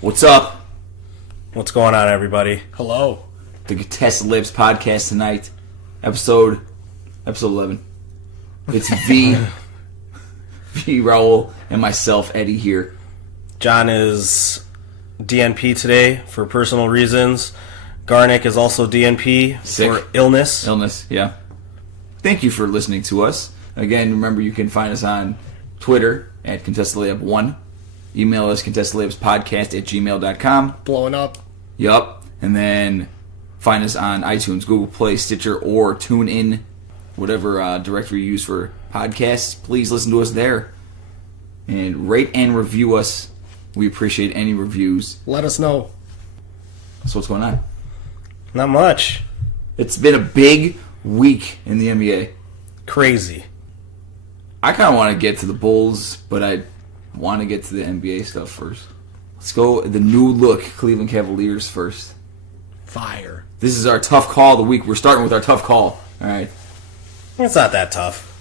What's up? What's going on, everybody? Hello. The Contest Lips podcast tonight, episode 11. It's V Raul, and myself, Eddie here. John is DNP today for personal reasons. Garnick is also DNP Sick. for illness. Yeah. Thank you for listening to us. Again, remember you can find us on Twitter at ContestLayup1. Email us contestlayupspodcast@gmail.com. Blowing up. Yup. And then find us on iTunes, Google Play, Stitcher, or TuneIn, whatever directory you use for podcasts. Please listen to us there. And rate and review us. We appreciate any reviews. Let us know. So what's going on? Not much. It's been a big week in the NBA. Crazy. I kind of want to get to the Bulls, but I want to get to the NBA stuff first. Let's go the new look Cleveland Cavaliers first. Fire. This is our tough call of the week. We're starting with our tough call. All right. It's not that tough.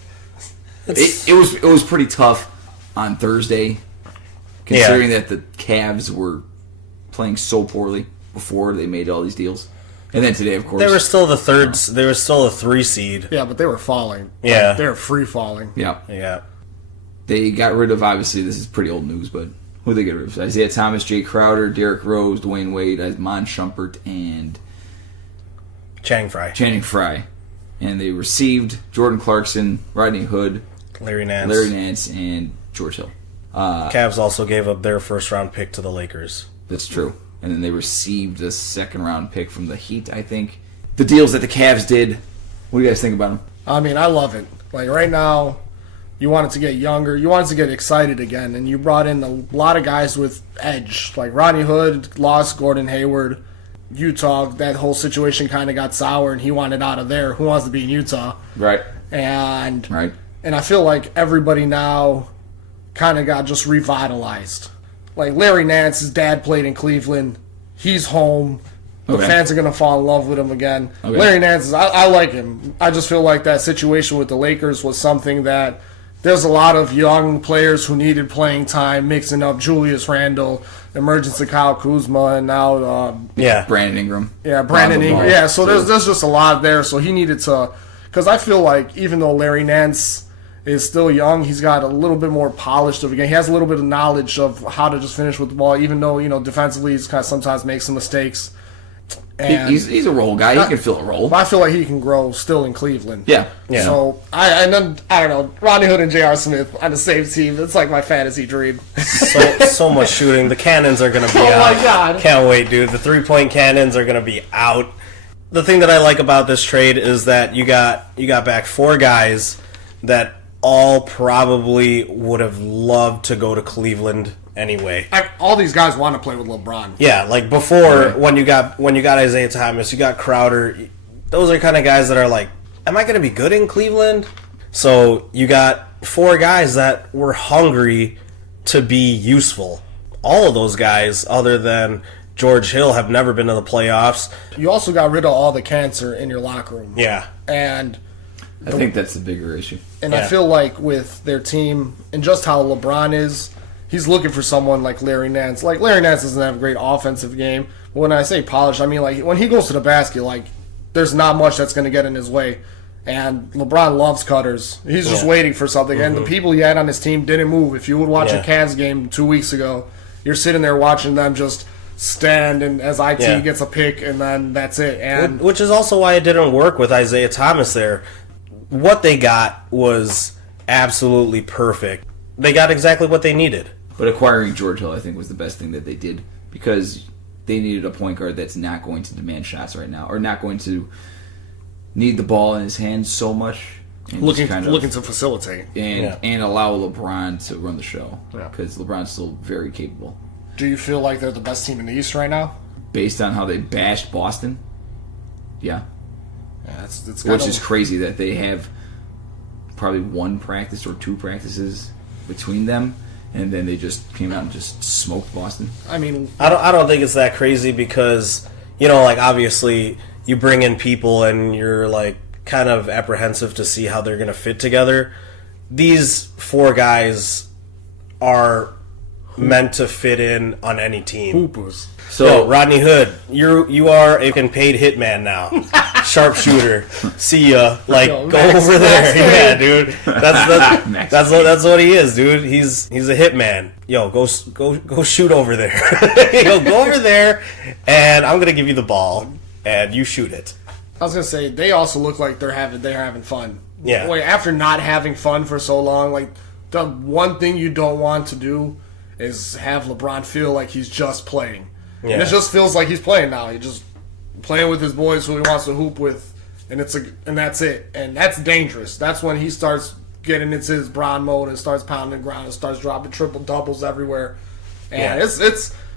It was pretty tough on Thursday, considering that the Cavs were playing so poorly before they made all these deals, and then today, of course, They were still the third. They were still a 3 seed. Yeah, but they were falling. Yeah. They were free falling. Yeah, Yeah. they got rid of. Obviously, this is pretty old news, but who did they get rid of? Isaiah Thomas, Jay Crowder, Derrick Rose, Dwayne Wade, Iman Shumpert, and Channing Frye. And they received Jordan Clarkson, Rodney Hood, Larry Nance. and George Hill. Cavs also gave up their first round pick to the Lakers. That's true. And then they received a second-round pick from the Heat, I think. The deals that the Cavs did, what do you guys think about them? I mean, I love it. Like, right now, you want it to get younger. You want it to get excited again. And you brought in a lot of guys with edge. Like, Rodney Hood lost Gordon Hayward. Utah, that whole situation kind of got sour, and he wanted out of there. Who wants to be in Utah? Right. And Right. I feel like everybody now kind of got just revitalized. Like, Larry Nance's dad played in Cleveland. He's home. The Okay. fans are going to fall in love with him again. Okay. Larry Nance, I like him. I just feel like that situation with the Lakers was something that there's a lot of young players who needed playing time, mixing up Julius Randle, emergence of Kyle Kuzma, and now Yeah. Brandon Ingram. Brandon Lonzo Ingram. Ball. Yeah, so there's just a lot there. So he needed to, because I feel like even though Larry Nance is still young, he's got a little bit more polished of a game. He has a little bit of knowledge of how to just finish with the ball, even though, defensively he's kind of sometimes makes some mistakes. And He's a role guy. He can fill a role. I feel like he can grow still in Cleveland. Yeah. Yeah. So I don't know, Rodney Hood and J.R. Smith on the same team. It's like my fantasy dream. So much shooting. The cannons are going to be Oh out. my God. Can't wait, dude. The 3-point cannons are going to be out. The thing that I like about this trade is that you got back 4 guys that all probably would have loved to go to Cleveland anyway. All these guys want to play with LeBron. Yeah, like before when you got Isaiah Thomas, you got Crowder. Those are kind of guys that are like, am I going to be good in Cleveland? So you got 4 guys that were hungry to be useful. All of those guys, other than George Hill, have never been to the playoffs. You also got rid of all the cancer in your locker room. Yeah. And I think that's the bigger issue. I Yeah. feel like with their team and just how LeBron is, he's looking for someone like Larry Nance. Like, Larry Nance doesn't have a great offensive game. But when I say polished, I mean, like, when he goes to the basket, like, there's not much that's going to get in his way. And LeBron loves cutters. He's just waiting for something. And the people he had on his team didn't move. If you would watch a Cavs game 2 weeks ago, you're sitting there watching them just stand, and as IT gets a pick, and then that's it. And Which is also why it didn't work with Isaiah Thomas there. What they got was absolutely perfect. They got exactly what they needed. But acquiring George Hill, I think, was the best thing that they did, because they needed a point guard that's not going to demand shots right now, or not going to need the ball in his hands so much. And looking just to facilitate. and allow LeBron to run the show, Yeah. because LeBron's still very capable. Do you feel like they're the best team in the East right now? Based on how they bashed Boston, yeah. Yeah, it's Which is crazy that they have probably one practice or two practices between them, and then they just came out and just smoked Boston. I mean, I don't think it's that crazy because, like, obviously you bring in people and you're, like, kind of apprehensive to see how they're going to fit together. These 4 guys are meant to fit in on any team. hoopers. So, Rodney Hood, you are a paid hitman now. Sharpshooter. See ya. Like, Yo, go Max- over there. Max Yeah, dude. Max That's what he is, dude. He's a hitman. Yo, go shoot over there. Yo, go over there, and I'm gonna give you the ball, and you shoot it. I was gonna say they also look like they're having fun. Yeah. Like, after not having fun for so long, like the one thing you don't want to do is have LeBron feel like he's just playing. Yeah. And it just feels like he's playing now. He just playing with his boys who he wants to hoop with, and that's it. And that's dangerous. That's when he starts getting into his Bron mode and starts pounding the ground and starts dropping triple doubles everywhere. And Yeah.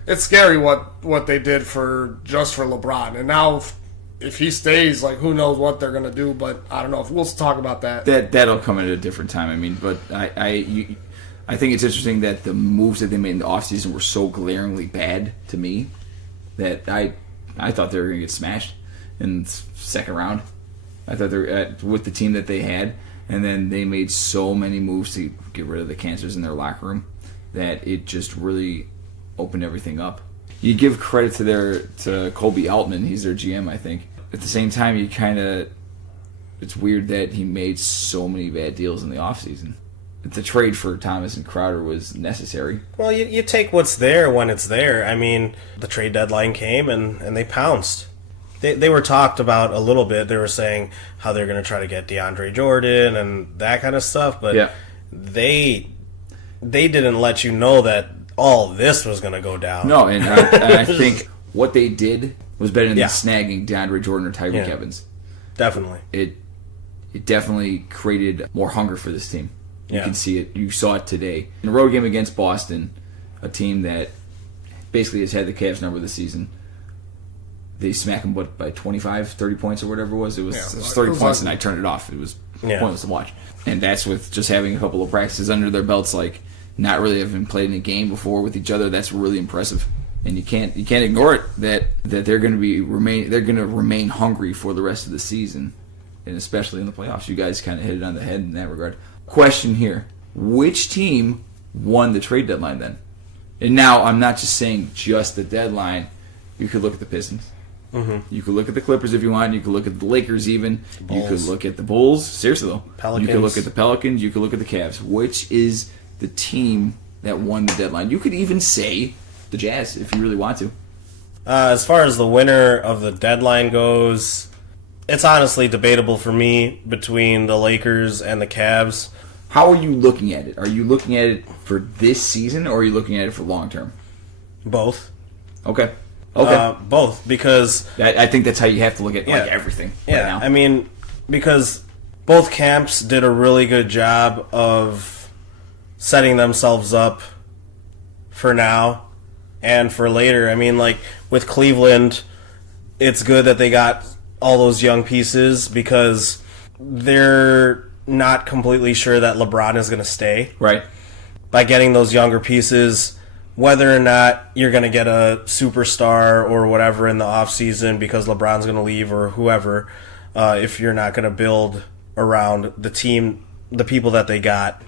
it's scary what they did for LeBron. And now if he stays, like, who knows what they're gonna do? But I don't know. We'll talk about that. That'll come at a different time. I mean, but I think it's interesting that the moves that they made in the offseason were so glaringly bad to me that I thought they were going to get smashed in the second round. I thought they were with the team that they had, and then they made so many moves to get rid of the cancers in their locker room that it just really opened everything up. You give credit to Kobe Altman, he's their GM, I think. At the same time, it's weird that he made so many bad deals in the offseason. The trade for Thomas and Crowder was necessary. Well, you take what's there when it's there. I mean, the trade deadline came and they pounced. They were talked about a little bit. They were saying how they're going to try to get DeAndre Jordan and that kind of stuff, but Yeah. they didn't let you know that all this was going to go down. No, and I think what they did was better than Yeah. snagging DeAndre Jordan or Tyreek Yeah. Evans. Definitely. It definitely created more hunger for this team. You Yeah. can see it. You saw it today. In a road game against Boston, a team that basically has had the Cavs number this season, they smack them, by 25, 30 points or whatever it was? It was 30 points, and I turned it off. It was pointless to watch. And that's with just having a couple of practices under their belts, like not really having played in a game before with each other. That's really impressive. And you can't ignore it that they're going to remain hungry for the rest of the season, and especially in the playoffs. You guys kind of hit it on the head in that regard. Question here: which team won the trade deadline then? And now I'm not just saying just the deadline. You could look at the Pistons. Mm-hmm. You could look at the Clippers if you want. You could look at the Lakers even. You could look at the Bulls. Seriously though, Pelicans. You could look at the Pelicans. You could look at the Cavs. Which is the team that won the deadline? You could even say the Jazz if you really want to. As far as the winner of the deadline goes, it's honestly debatable for me between the Lakers and the Cavs. How are you looking at it? Are you looking at it for this season, or are you looking at it for long term? Both. Okay. Both, because I think that's how you have to look at Yeah. like everything. yeah, right now. I mean, because both camps did a really good job of setting themselves up for now and for later. I mean, like with Cleveland, it's good that they got all those young pieces because they're not completely sure that LeBron is going to stay. Right. By getting those younger pieces, whether or not you're going to get a superstar or whatever in the offseason because LeBron's going to leave or whoever, if you're not going to build around the team, the people that they got,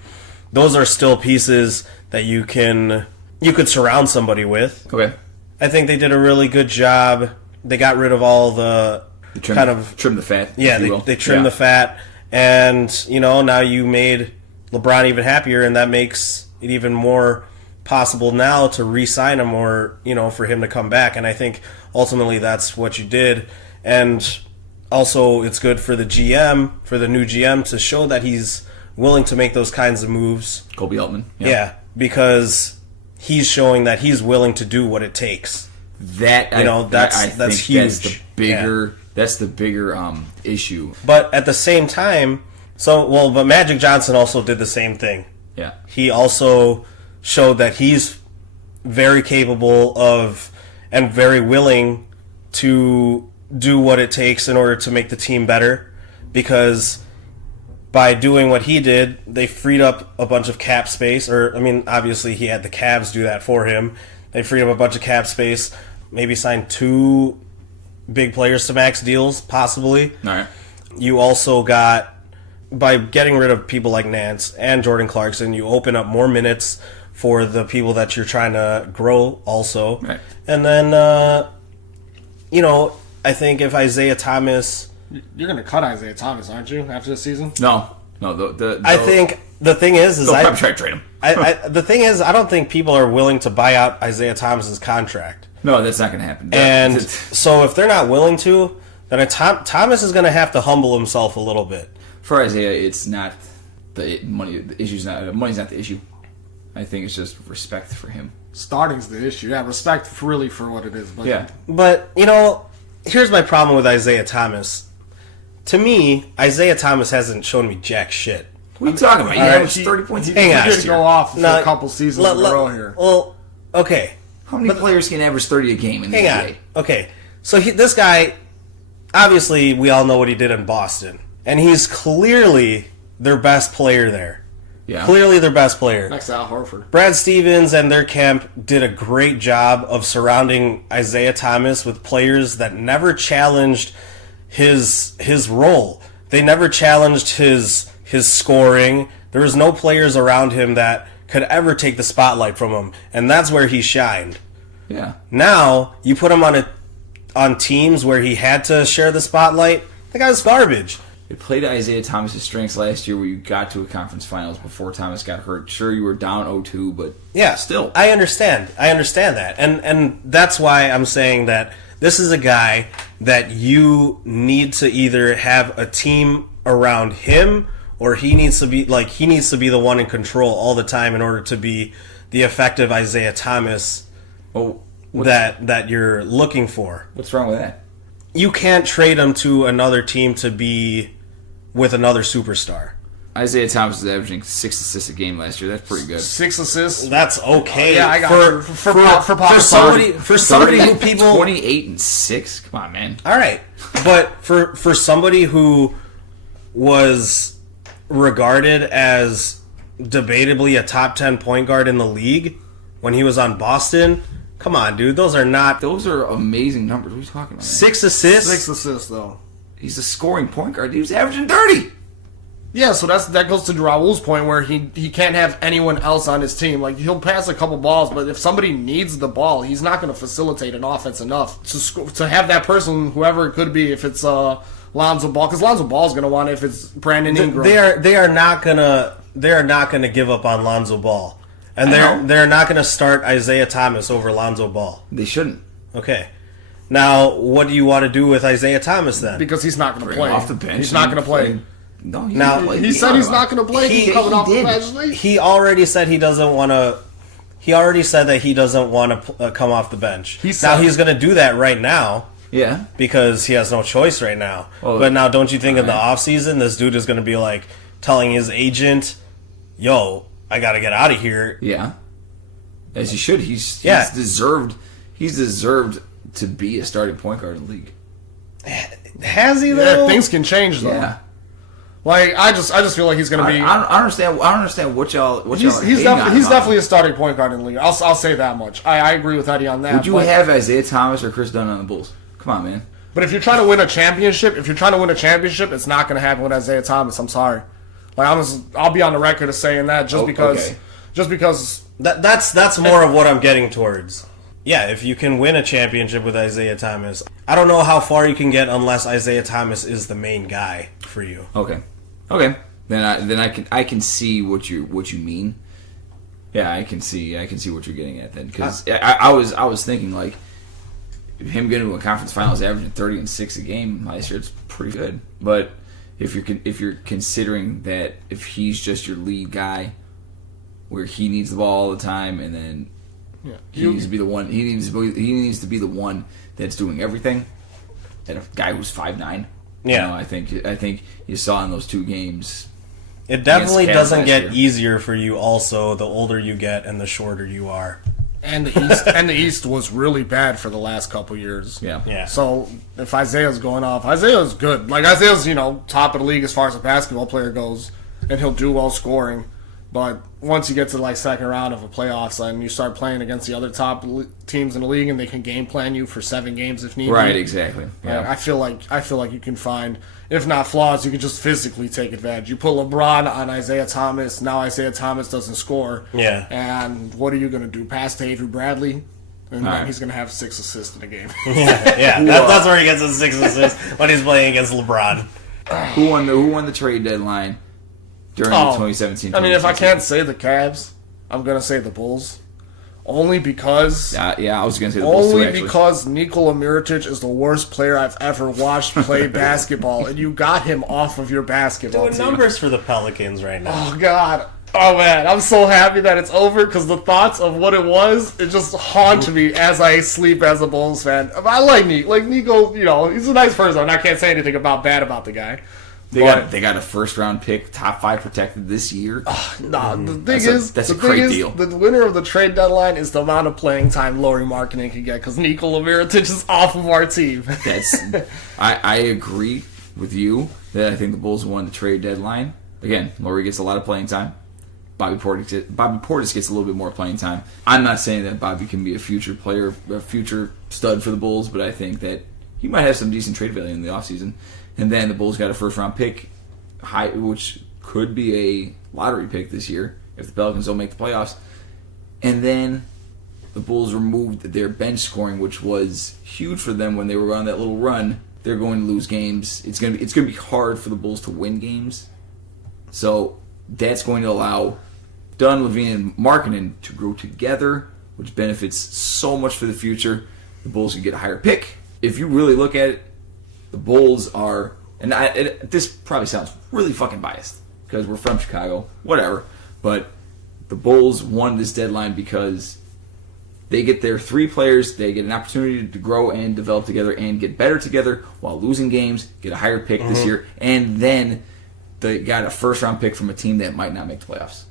those are still pieces that you could surround somebody with. Okay. I think they did a really good job. They got rid of all the Trim the fat. yeah, if you will. they trimmed the fat, and now you made LeBron even happier, and that makes it even more possible now to re-sign him or for him to come back. And I think ultimately that's what you did. And also it's good for the GM, for the new GM, to show that he's willing to make those kinds of moves. Kobe Altman. Yeah, because he's showing that he's willing to do what it takes. That that's think huge. That's the bigger issue. But at the same time, but Magic Johnson also did the same thing. Yeah. He also showed that he's very capable of and very willing to do what it takes in order to make the team better, because by doing what he did, they freed up a bunch of cap space. Or, I mean, obviously he had the Cavs do that for him. They freed up a bunch of cap space, maybe signed 2 big players to max deals, possibly. All right. You also got, by getting rid of people like Nance and Jordan Clarkson, you open up more minutes for the people that you're trying to grow also. Right. And then, I think if Isaiah Thomas... You're going to cut Isaiah Thomas, aren't you, after the season? No. I think the thing is they'll probably try to trade him. the thing is, I don't think people are willing to buy out Isaiah Thomas's contract. No, that's not going to happen. And so if they're not willing to, then Thomas is going to have to humble himself a little bit. For Isaiah, it's not the money. The issue's not money's not the issue. I think it's just respect for him. Starting's the issue. Yeah, respect really for what it is. But Yeah. But, here's my problem with Isaiah Thomas. To me, Isaiah Thomas hasn't shown me jack shit. What are you talking about? He Alright, averaged 30 points a hang game on. He last did year. go off for No, a couple seasons in a row here. Well, okay. How many players can average 30 a game in the Hang NBA? on. Okay. So this guy, obviously, we all know what he did in Boston. And he's clearly their best player there. Yeah. Clearly their best player. Next to Al Horford. Brad Stevens and their camp did a great job of surrounding Isaiah Thomas with players that never challenged his role. They never challenged his scoring. There was no players around him that could ever take the spotlight from him, and that's where he shined. Yeah. Now you put him on teams where he had to share the spotlight. The guy's garbage. It played to Isaiah Thomas' strengths last year where you got to a conference finals before Thomas got hurt. Sure, you were down 0-2, but Yeah, still. I understand that, and that's why I'm saying that this is a guy that you need to either have a team around him, or he needs to be the one in control all the time in order to be the effective Isaiah Thomas Oh, that you're looking for. what's wrong with that? You can't trade him to another team to be with another superstar. Isaiah Thomas was averaging 6 assists a game last year. That's pretty good. 6 assists. That's okay. Yeah, I got you. For for somebody who people 28 and 6. Come on, man. All right, but for somebody who was regarded as debatably a top 10 point guard in the league when he was on Boston, come on, dude, those are not Those are amazing numbers. What are you talking about? Man? 6 assists. 6 assists, though. He's a scoring point guard. He was averaging 30. Yeah, so that goes to Raul's point where he can't have anyone else on his team. Like, he'll pass a couple balls, but if somebody needs the ball, he's not going to facilitate an offense enough to have that person, whoever it could be, if it's Lonzo Ball, because Lonzo Ball's going to want it if it's Brandon Ingram. They are not gonna give up on Lonzo Ball, and they're not gonna start Isaiah Thomas over Lonzo Ball. They shouldn't. Okay. Now, what do you want to do with Isaiah Thomas then? Because he's not going to Bring play. him off the bench. He's not going to play. No, Now, didn't play. He said he's not going to play. He's coming off the did. bench. He already said he doesn't want to. He already said that he doesn't want to come off the bench. He Now said- he's going to do that right now Yeah. because he has no choice right now. Well, but now, don't you think in the alright. offseason, this dude is going to be like telling his agent, "Yo, I got to get out of here." Yeah. As he should. He's Yeah. deserved. He's deserved to be a starting point guard in the league. Has he Yeah, though? things can change though. Yeah. Like I just feel like he's going to be. I don't understand. I don't understand what y'all. He's hating on definitely about. a starting point guard in the league. I'll say that much. I agree with Eddie on that. Would you but, have Isaiah Thomas or Chris Dunn on the Bulls? Come on, man. But if you're trying to win a championship, it's not going to happen with Isaiah Thomas. I'm sorry. Like I'll be on the record of saying that just Oh, because. okay. Just because. That's more of what I'm getting towards. Yeah, if you can win a championship with Isaiah Thomas, I don't know how far you can get unless Isaiah Thomas is the main guy for you. Okay. Then I can see what you mean. Yeah, I can see what you're getting at then, because I was thinking like him getting to a conference finals averaging 30 and 6 a game last year, it's pretty good. But if you're considering that if he's just your lead guy, where he needs the ball all the time, and then Yeah. he needs to be the one. He needs to be the one that's doing everything. And a guy who's 5'9". Yeah. You know, I think you saw in those 2 games. It definitely Cavs doesn't last get year. easier for you also the older you get and the shorter you are. And the East was really bad for the last couple years. Yeah. Yeah. So if Isaiah's going off, Isaiah's good. Like Isaiah's, top of the league as far as a basketball player goes, and he'll do well scoring. But once you get to like second round of a playoffs and you start playing against the other top teams in the league, and they can game plan you for 7 games if need Right, be. exactly. Yeah. Yeah. I feel like you can find, if not flaws, you can just physically take advantage. You put LeBron on Isaiah Thomas. Now Isaiah Thomas doesn't score. Yeah. And what are you going to do? Pass to Avery Bradley? And then Right. he's going to have 6 assists in a game. Yeah, that's where he gets his 6 assists when he's playing against LeBron. Who won the trade deadline during the 2017? I mean, if I can't say the Cavs, I'm going to say the Bulls. Only because... Yeah, I was going to say the Bulls too, Only actually. because Nikola Mirotic is the worst player I've ever watched play basketball, and you got him off of your basketball Doing team. numbers for the Pelicans right now. Oh, God. Oh, man. I'm so happy that it's over because the thoughts of what it was, it just haunt me as I sleep as a Bulls fan. I like Nico. Like, Nico, he's a nice person, and I can't say anything bad about the guy. They got a first round pick, top 5 protected this year. Nah, the thing That's a great deal. The winner of the trade deadline is the amount of playing time Lauri Markkanen can get because Nikola Mirotic is off of our team. I agree with you that I think the Bulls won the trade deadline. Again, Lauri gets a lot of playing time. Bobby Portis gets a little bit more playing time. I'm not saying that Bobby can be a future player, a future stud for the Bulls, but I think that he might have some decent trade value in the offseason. And then the Bulls got a first-round pick, which could be a lottery pick this year if the Pelicans don't make the playoffs. And then the Bulls removed their bench scoring, which was huge for them when they were on that little run. They're going to lose games. It's going to be hard for the Bulls to win games. So that's going to allow Dunn, Levine, and Markkanen to grow together, which benefits so much for the future. The Bulls can get a higher pick. If you really look at it, the Bulls are, and this probably sounds really fucking biased because we're from Chicago, whatever, but the Bulls won this deadline because they get their 3 players, they get an opportunity to grow and develop together and get better together while losing games, get a higher pick this year, and then they got a first-round pick from a team that might not make the playoffs.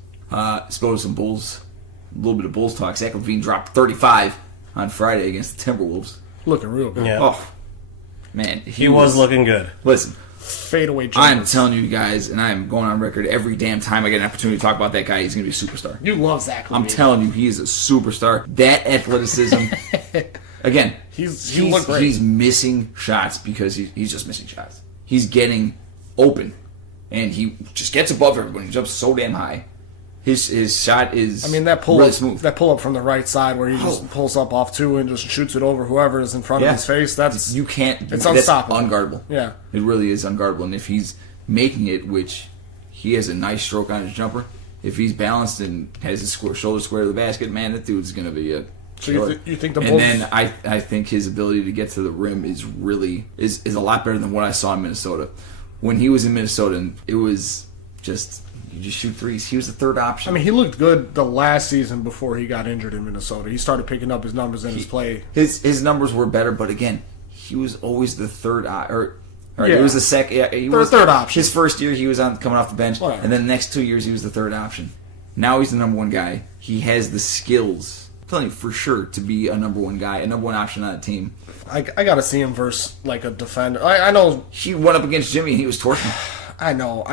Suppose some Bulls, a little bit of Bulls talk. Zach LaVine dropped 35 on Friday against the Timberwolves. Looking real good. Yeah. Oh, man. He was looking good. Listen, Fadeaway jumpers. I'm telling you guys, and I'm going on record every damn time I get an opportunity to talk about that guy, he's going to be a superstar. You love Zach LaVine. I'm telling you, he is a superstar. That athleticism, again, he looked great. He's missing shots because he's just missing shots. He's getting open, and he just gets above everybody. He jumps so damn high. His shot is that pull really up, smooth. that pull up from the right side where he just pulls up off 2 and just shoots it over whoever is in front of his face. That's you can't. It's that's unstoppable. unguardable. Yeah. It really is unguardable. And if he's making it, which he has a nice stroke on his jumper, if he's balanced and has his shoulder square to the basket, man, that dude's going to be a So killer. you think the And Bulls? then I think his ability to get to the rim is really is a lot better than what I saw in Minnesota. When he was in Minnesota, it was just you just shoot threes. He was the third option. I mean, he looked good the last season before he got injured in Minnesota. He started picking up his numbers in his play. His numbers were better, but again, he was always the third Yeah. It was the second. Yeah, he was third option. His first year, he was coming off the bench, Whatever. and then the next 2 years, he was the third option. Now he's the number 1 guy. He has the skills, I'm telling you for sure, to be a number 1 guy, a number 1 option on a team. I got to see him versus like a defender. I know. He went up against Jimmy, and he was torching. I know.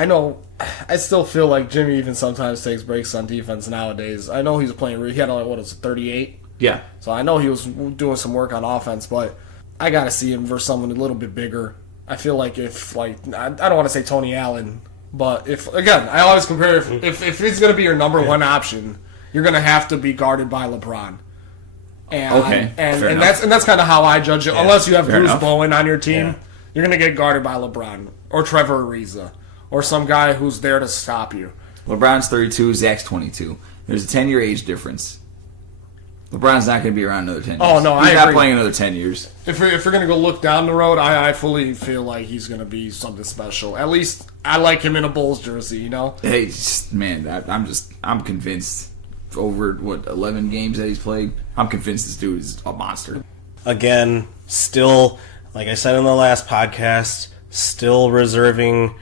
I still feel like Jimmy even sometimes takes breaks on defense nowadays. I know he's playing. He had what was it, 38? Yeah, So I know he was doing some work on offense, but I got to see him versus someone a little bit bigger. I feel like if I don't want to say Tony Allen, but if again I always compare if he's going to be your number 1 option, you're going to have to be guarded by LeBron. And, Okay, and fair that's kind of how I judge it. Unless you have fair Bruce enough. Bowen on your team, Yeah. you're going to get guarded by LeBron or Trevor Ariza or some guy who's there to stop you. LeBron's 32, Zach's 22. There's a 10-year age difference. LeBron's not going to be around another 10 years. Oh, no, he's I not agree. playing another 10 years. If we're going to go look down the road, I fully feel like he's going to be something special. At least I like him in a Bulls jersey, you know? Hey, man, I'm convinced over 11 games that he's played. I'm convinced this dude is a monster. Again, still, like I said in the last podcast, still reserving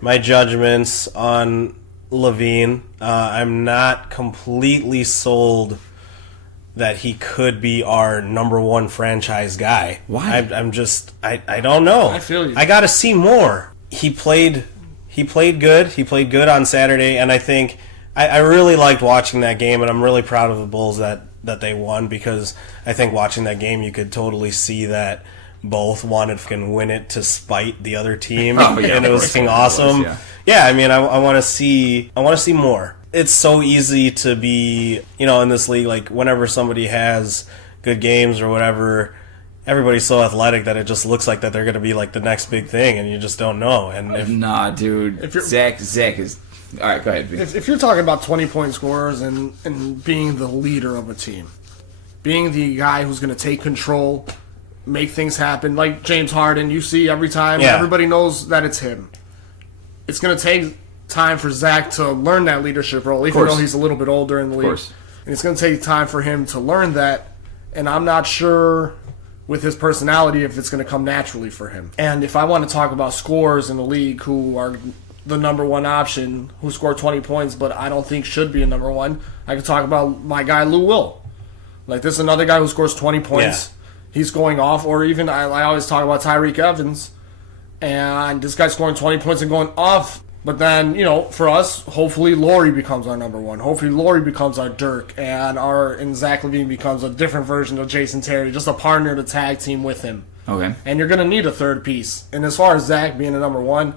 my judgments on Levine. I'm not completely sold that he could be our number one franchise guy. Why? I don't know. I feel you. I got to see more. He played good. He played good on Saturday, and I think I really liked watching that game, and I'm really proud of the Bulls that they won, because I think watching that game you could totally see that both wanted to win it to spite the other team, Oh, yeah, and it of was course fucking it awesome. was, Yeah, I mean, I want to see more. It's so easy to be, in this league, like whenever somebody has good games or whatever, everybody's so athletic that it just looks like that they're going to be like the next big thing, and you just don't know. And Nah, dude. If you're- Zach is... All right, go ahead, V. If you're talking about 20-point scorers and being the leader of a team, being the guy who's going to take control, make things happen, like James Harden, you see every time, Yeah. everybody knows that it's him. It's going to take time for Zach to learn that leadership role, even course. though he's a little bit older in the league. course. And it's going to take time for him to learn that, and I'm not sure with his personality if it's going to come naturally for him. And if I want to talk about scorers in the league who are the number one option, who scored 20 points, but I don't think should be a number one, I could talk about my guy Lou Will. Like, this is another guy who scores 20 points. Yeah. He's going off, or even I always talk about Tyreek Evans, and this guy's scoring 20 points and going off. But then, for us, hopefully Laurie becomes our number one. Hopefully Laurie becomes our Dirk, and Zach LaVine becomes a different version of Jason Terry, just a partner to tag team with him. Okay. And you're going to need a third piece. And as far as Zach being a number one,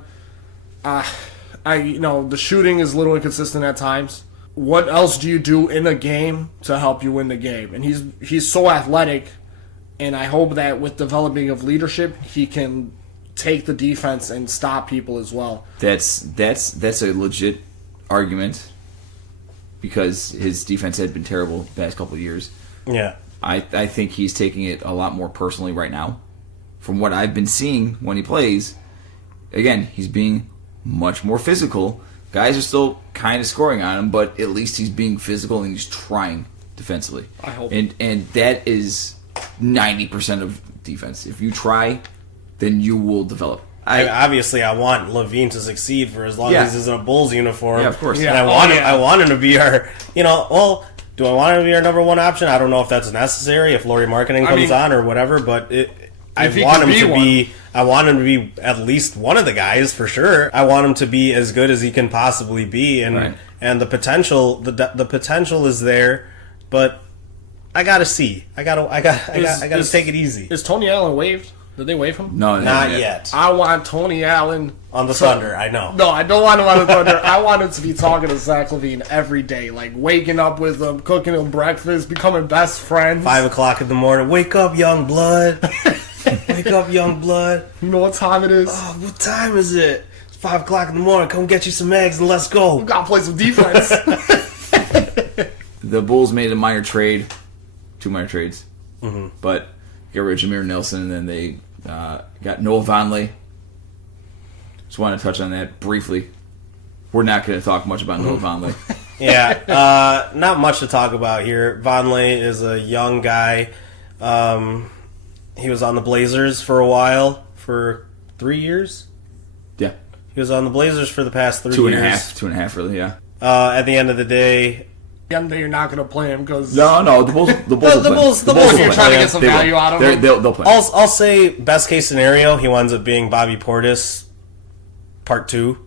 the shooting is a little inconsistent at times. What else do you do in a game to help you win the game? And he's so athletic, and I hope that with developing of leadership, he can take the defense and stop people as well. That's a legit argument, because his defense had been terrible the past couple of years. yeah, I think he's taking it a lot more personally right now. From what I've been seeing when he plays, again, he's being much more physical. Guys are still kind of scoring on him, but at least he's being physical and he's trying defensively. I hope. And that is 90% of defense. If you try, then you will develop. obviously I want Levine to succeed for as long Yeah. as he's in a Bulls uniform. Yeah, of course. And Yeah. I want him to be our, do I want him to be our number one option? I don't know if that's necessary, if Laurie Marketing comes on or whatever, but I If he want can him be to one. be. I want him to be at least one of the guys for sure. I want him to be as good as he can possibly be, and Right. and the potential potential is there, but I gotta see. I gotta take it easy. Is Tony Allen waived? Did they waive him? No, Not yet. I want Tony Allen On the Thunder, I know. No, I don't want him on the Thunder. I want him to be talking to Zach LaVine every day, like waking up with him, cooking him breakfast, becoming best friends. 5 o'clock in the morning. Wake up, young blood. Wake up, young blood. You know what time it is? Oh, what time is it? It's 5 o'clock in the morning. Come get you some eggs and let's go. We gotta play some defense. The Bulls made a minor trade, 2 minor trades, but got rid of Jameer Nelson, and then they got Noah Vonleh. Just want to touch on that briefly. We're not going to talk much about Noah Vonleh. Yeah, not much to talk about here. Vonleh is a young guy. He was on the Blazers for a while, for 3 years. Yeah, He was on the Blazers for the past 3 2 years. and a half, 2.5 really. Yeah. At the end of the day, Again, you're not gonna play him because No, the Bulls. The Bulls. The will play. Bulls- the will Bulls play. are trying to get some They will. value out of him. They'll play. I'll say best case scenario, he winds up being Bobby Portis, part 2.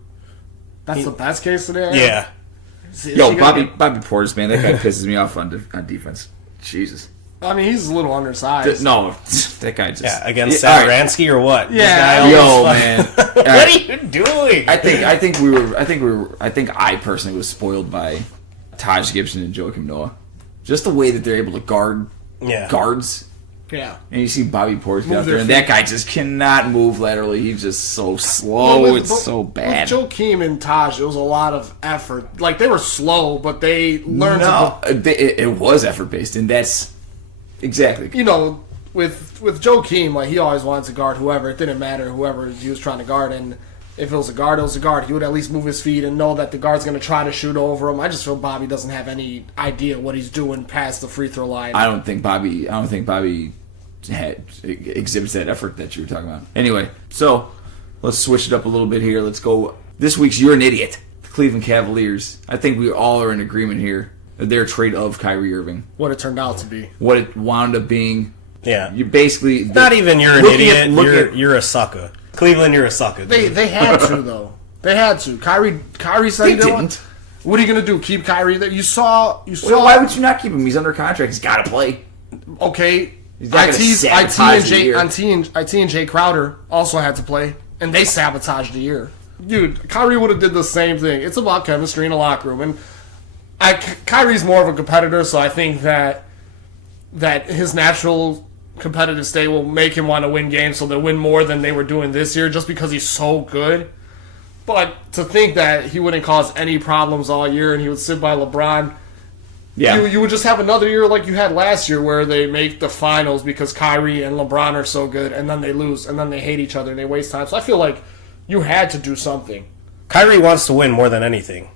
that's the best case scenario. Yeah. Is Yo, he gonna Bobby Portis, man, that guy pisses me off on defense. Jesus. I mean, he's a little undersized. No, that guy just. Yeah, against all right. Satoransky or what? This Yeah. guy Yo, always man. what are you doing? I think I personally was spoiled by Taj Gibson and Joakim Noah. Just the way that they're able to guard Yeah. guards. Yeah. And you see Bobby Portis Move out their there, and feet. that guy just cannot move laterally. He's just so slow. Well, It's so bad. With Joakim and Taj, it was a lot of effort. Like, they were slow, but they learned No, it was effort based, and that's exactly. to, with Joakim, like, he always wanted to guard whoever. It didn't matter whoever he was trying to guard, and if it was a guard, it was a guard. He would at least move his feet and know that the guard's going to try to shoot over him. I just feel Bobby doesn't have any idea what he's doing past the free throw line. I don't think Bobby exhibits that effort that you were talking about. Anyway, so let's switch it up a little bit here. Let's go. This week's You're an Idiot. The Cleveland Cavaliers. I think we all are in agreement here. their trade of Kyrie Irving. What it turned out to be. What it wound up being. Yeah. You basically... Not even you're an idiot. Look You're a sucker. Cleveland, you're a sucker. They had to, though. They had to. Kyrie said They he didn't. didn't. What are you gonna do? Keep Kyrie there? You saw. Well, why would you not keep him? He's under contract. He's got to play. Okay. He's not gonna sabotage the year. IT and Jay Crowder also had to play, and they sabotaged the year. Dude, Kyrie would have did the same thing. It's about chemistry in the locker room, and Kyrie's more of a competitor, so I think that his natural competitive state will make him want to win games, so they'll win more than they were doing this year, just because he's so good. But to think that he wouldn't cause any problems all year and he would sit by LeBron, you would just have another year like you had last year where they make the finals because Kyrie and LeBron are so good, and then they lose, and then they hate each other and they waste time. So I feel like you had to do something. Kyrie wants to win more than anything.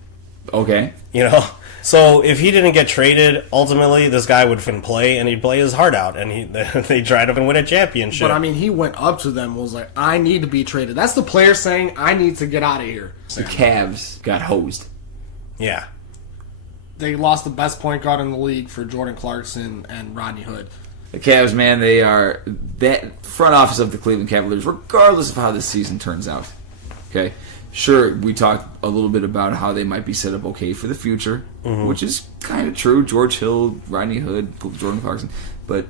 Okay. You know? So if he didn't get traded, ultimately this guy would fin play, and he'd play his heart out, and they tried to win a championship. But I mean, he went up to them and was like, I need to be traded. That's the player saying, I need to get out of here. The Cavs got hosed. Yeah. They lost the best point guard in the league for Jordan Clarkson and Rodney Hood. The Cavs, man, they are that front office of the Cleveland Cavaliers, regardless of how this season turns out. Okay? Sure, we talked a little bit about how they might be set up okay for the future, which is kind of true. George Hill, Rodney Hood, Jordan Clarkson. But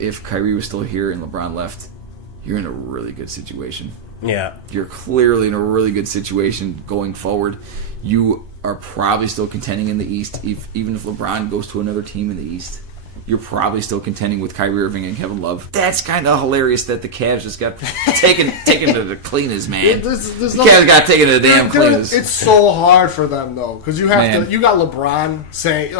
if Kyrie was still here and LeBron left, you're in a really good situation. Yeah. You're clearly in a really good situation going forward. You are probably still contending in the East, even if LeBron goes to another team in the East. You're probably still contending with Kyrie Irving and Kevin Love. That's kind of hilarious that the Cavs just got taken to the cleaners, man. The Cavs got taken to the damn cleaners. It's so hard for them though, because you have to. You got LeBron saying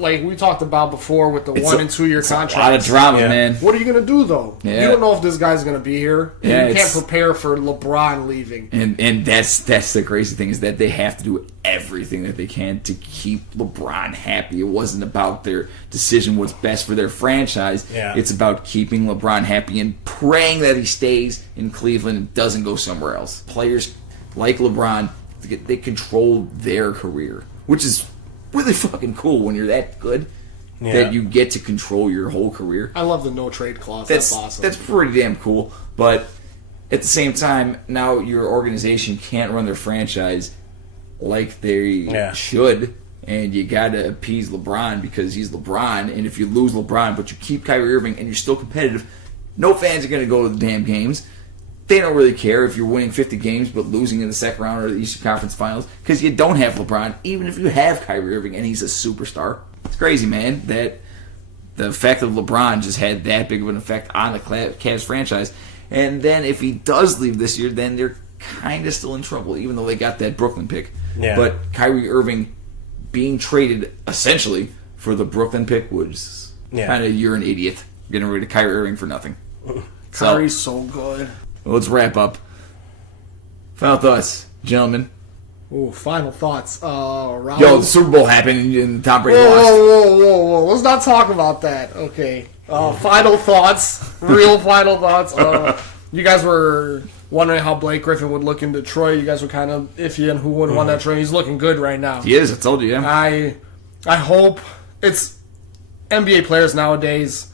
like we talked about before with the 1 and 2 year contracts. A lot of drama, man. What are you gonna do though? Yeah. You don't know if this guy's gonna be here. Yeah, you can't prepare for LeBron leaving. And that's the crazy thing is that they have to do everything that they can to keep LeBron happy. It wasn't about their decision what's best for their franchise. Yeah. It's about keeping LeBron happy and praying that he stays in Cleveland and doesn't go somewhere else. Players like LeBron, they control their career, which is really fucking cool when you're that good that you get to control your whole career. I love the no trade clause. That's awesome. That's pretty damn cool. But at the same time, now your organization can't run their franchise like they should, and you gotta appease LeBron because he's LeBron. And if you lose LeBron, but you keep Kyrie Irving and you're still competitive, no fans are gonna go to the damn games. They don't really care if you're winning 50 games but losing in the second round or the Eastern Conference Finals because you don't have LeBron, even if you have Kyrie Irving and he's a superstar. It's crazy, man, that the effect of LeBron just had that big of an effect on the Cavs franchise. And then if he does leave this year, then they're kind of still in trouble, even though they got that Brooklyn pick. Yeah. But Kyrie Irving being traded essentially for the Brooklyn pick was kind of, you're an idiot getting rid of Kyrie Irving for nothing. Kyrie's so good. Let's wrap up. Final thoughts, gentlemen. Ooh, final thoughts. Raul. Yo, the Super Bowl happened and Tom Brady lost. Whoa. Let's not talk about that. Okay. Final thoughts. Real final thoughts. You guys were wondering how Blake Griffin would look in Detroit. You guys were kind of iffy on who would win that trade. He's looking good right now. He is, I told you, yeah. I hope it's NBA players nowadays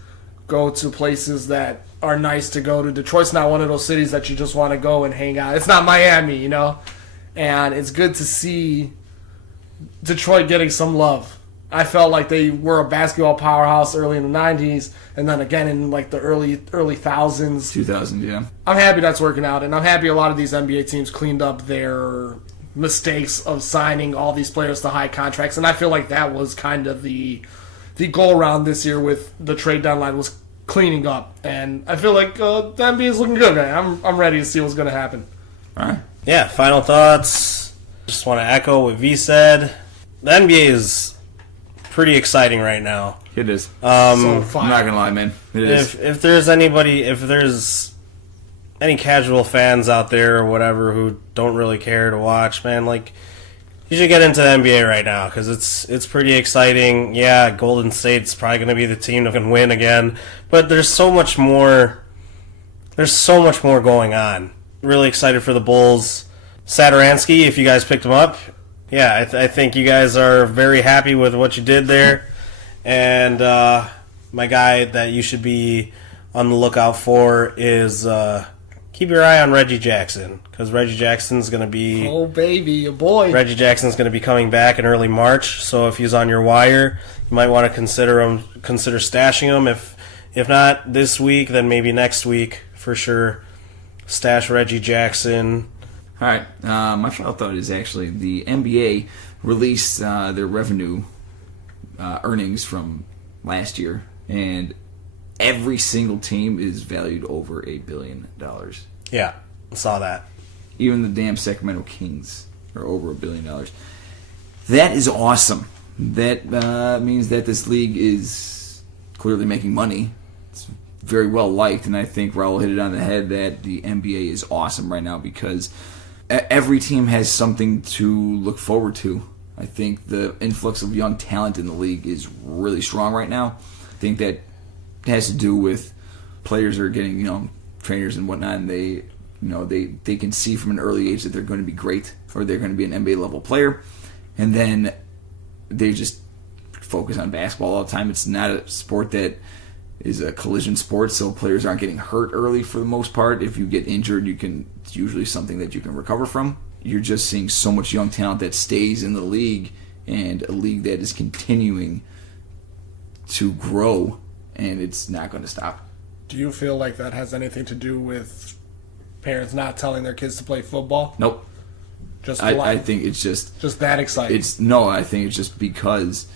go to places that are nice to go to. Detroit's not one of those cities that you just want to go and hang out. It's not Miami, you know? And it's good to see Detroit getting some love. I felt like they were a basketball powerhouse early in the 90s, and then again in like the early thousands. 2000, yeah. I'm happy that's working out, and I'm happy a lot of these NBA teams cleaned up their mistakes of signing all these players to high contracts, and I feel like that was kind of the goal around this year with the trade deadline was cleaning up, and I feel like the NBA is looking good, man. I'm ready to see what's going to happen. All right. Yeah, final thoughts. Just want to echo what V said. The NBA is pretty exciting right now. It is. So fun. I'm not going to lie, man. It is. If there's any casual fans out there or whatever who don't really care to watch, man, like, you should get into the NBA right now because it's pretty exciting. Yeah, Golden State's probably going to be the team that can win again, but there's so much more. There's so much more going on. Really excited for the Bulls. Satoransky, if you guys picked him up, Yeah, I think you guys are very happy with what you did there. And my guy that you should be on the lookout for is keep your eye on Reggie Jackson, because Reggie Jackson's going to be... Oh, baby, your boy. Reggie Jackson's going to be coming back in early March, so if he's on your wire, you might want to consider stashing him. If not this week, then maybe next week for sure. Stash Reggie Jackson. All right. My final thought is actually the NBA released their revenue earnings from last year, and every single team is valued over $1 billion. Yeah, I saw that. Even the damn Sacramento Kings are over $1 billion. That is awesome. That means that this league is clearly making money. It's very well liked, and I think Raul hit it on the head that the NBA is awesome right now because every team has something to look forward to. I think the influx of young talent in the league is really strong right now. I think that has to do with players are getting, trainers and whatnot, and they can see from an early age that they're going to be great or they're going to be an NBA level player, and then they just focus on basketball all the time. It's not a sport that is a collision sport, so players aren't getting hurt early for the most part. If you get injured, it's usually something that you can recover from. You're just seeing so much young talent that stays in the league, and a league that is continuing to grow, and it's not going to stop. Do you feel like that has anything to do with parents not telling their kids to play football? Nope. I think it's just that exciting. I think it's just because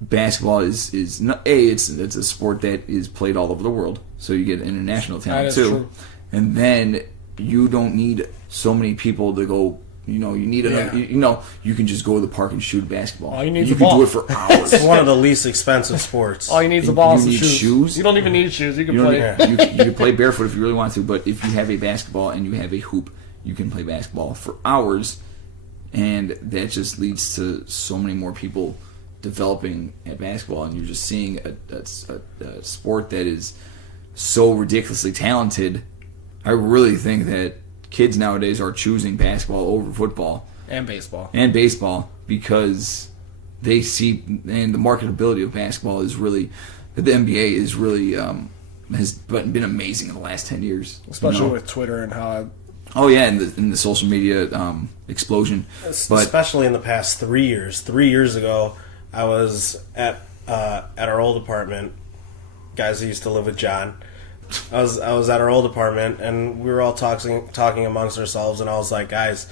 basketball is not, it's a sport that is played all over the world, so you get international talent too. True. And then you don't need so many people to go. You need another. You can just go to the park and shoot basketball. All you need is you a can ball. do it for hours. It's one of the least expensive sports. All you need is a ball and some need shoes. shoes? You don't even need shoes. You can You, play. you can play barefoot if you really want to, but if you have a basketball and you have a hoop, you can play basketball for hours, and that just leads to so many more people developing at basketball, and you're just seeing a sport that is so ridiculously talented. I really think that kids nowadays are choosing basketball over football And baseball. because they see, and the marketability of basketball is really, the NBA is really has been amazing in the last 10 years, Especially with Twitter and how... Oh yeah, and the social media explosion. But especially in the past 3 years. 3 years ago, I was at our old apartment. Guys who used to live with John. I was at our old apartment, and we were all talking amongst ourselves, and I was like, guys,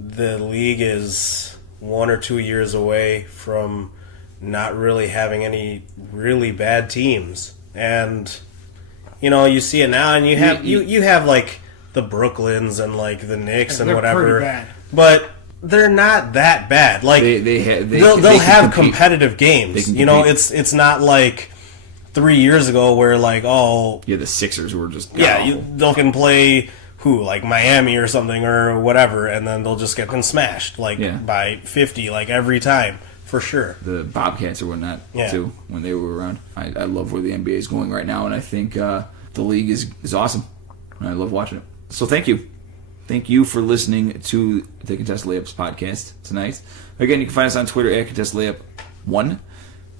the league is 1 or 2 years away from not really having any really bad teams, and you see it now, and you have like the Brooklyns and like the Knicks and they're whatever, pretty bad. but they're not that bad. Like they'll have competitive games. It's not like 3 years ago where like the Sixers were just they'll can play like Miami or something or whatever, and then they'll just get them smashed by 50 like every time for sure. The Bobcats or whatnot too when they were around. I love where the NBA is going right now, and I think the league is awesome. And I love watching it. So thank you for listening to the Contest Layups podcast tonight. Again, you can find us on Twitter at ContestLayup1.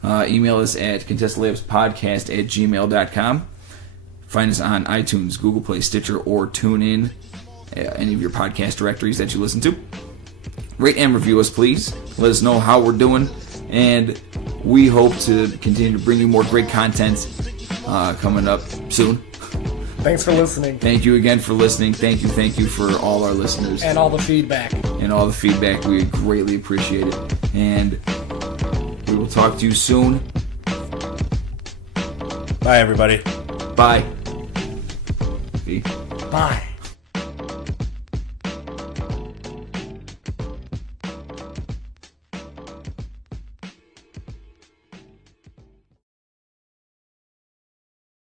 Email us at contestlayupspodcast@gmail.com. Find us on iTunes, Google Play, Stitcher, or TuneIn, any of your podcast directories that you listen to. Rate and review us, please. Let us know how we're doing, and we hope to continue to bring you more great content coming up soon. Thanks for listening. Thank you again for listening. Thank you for all our listeners. And all the feedback. We greatly appreciate it. And we will talk to you soon. Bye, everybody. Bye. Bye.